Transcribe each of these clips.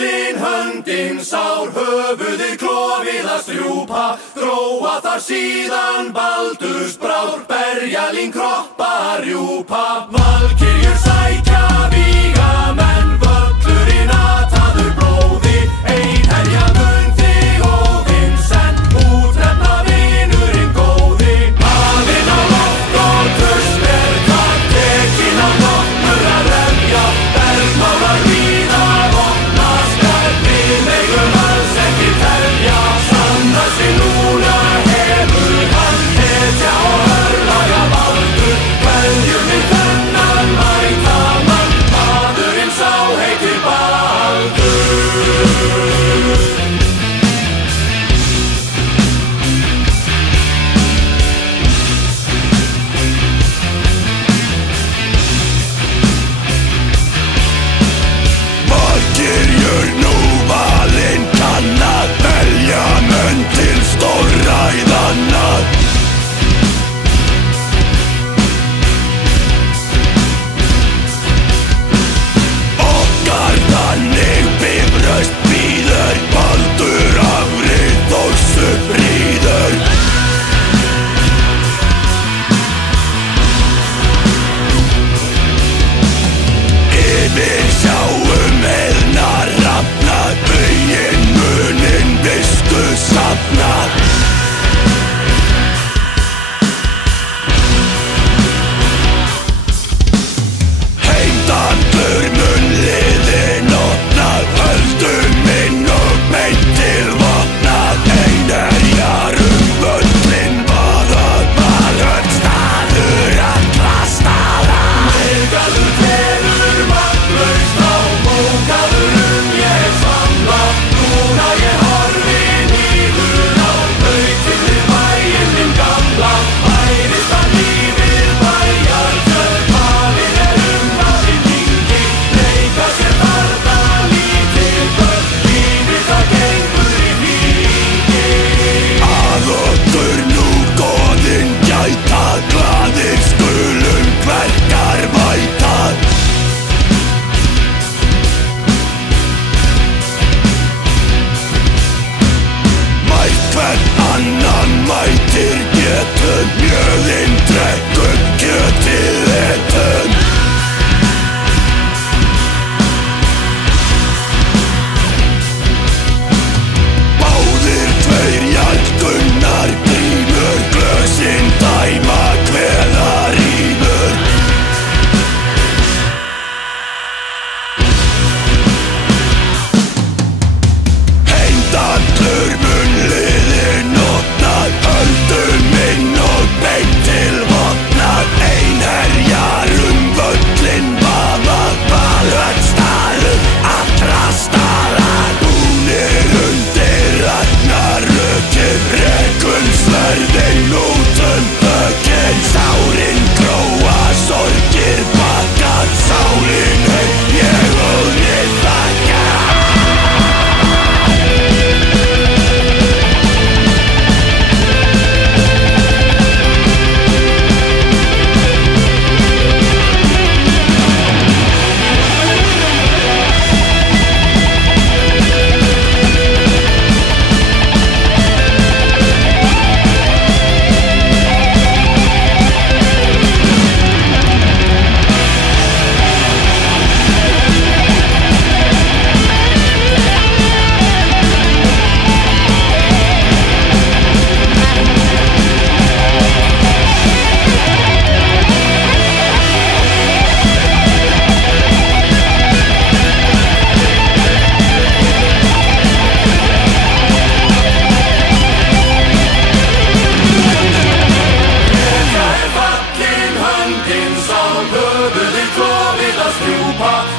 fallin höndin sár, höfuðið klofið að strjúpa, gróa þar síðan Baldurs brár, berjalín kroppa rjúpa. Valkyrjur sækja vígamenn, völlurinn ataður blóði, einherja mun þig Óðinn senn, útnefna vinurinn góði. Hafinn á loft og traust kall, tekinn á nokkmur að refja, bergmálar víða vopnast er, við megum alls ekki telja. Sanna sig núna hefur hann, hetja og örlaga valdur, kveðjum við þennan mæta mann, maðurinn sá heitir Baldur. Valkyrjur nú valinn kann að velja menn til stórræðanna. Okkar þannig bifröst bíður, Baldur afrið Þórsu fríður. Yfir sjáum heiðna rafna, bauginn muninn visku safna. Heimdallur mun liðinn opna, höldum inn og beint til vopna, einherjar völlinn vaðað, valhöll staður alla staða. Meðgalur kveður magnlaust á, mókaður ég samla, núna ég horfin í huna, nautið við bæinn minn gamla, bærist hann lífið bæjartjörn, hafinn að við ringi, leika sér þarna lítil börn, lífið það gengur í hringi. Að okkur nú goðin gæta, glaðir skulum kverkar mæta. Mætt hvern annan mætir getum, mjöðinn drekkum, kjötið etum. Báðir tveir járngunnar grímur, glösin dæma hveða rýmur. Heimdallur mun liðinn opna, höldum inn og beint til vopna, einherjar völlinn vaðað, valhöll staður allra staða. Búnir undir ragnarökin, rekum sverðin útum bökin, sárin gróa, sorgir bakka, sálin heim ég Óðinn þakka.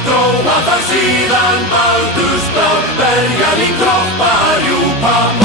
Gróa þar síðan Baldurs brár, berjalín kroppa rjúpa.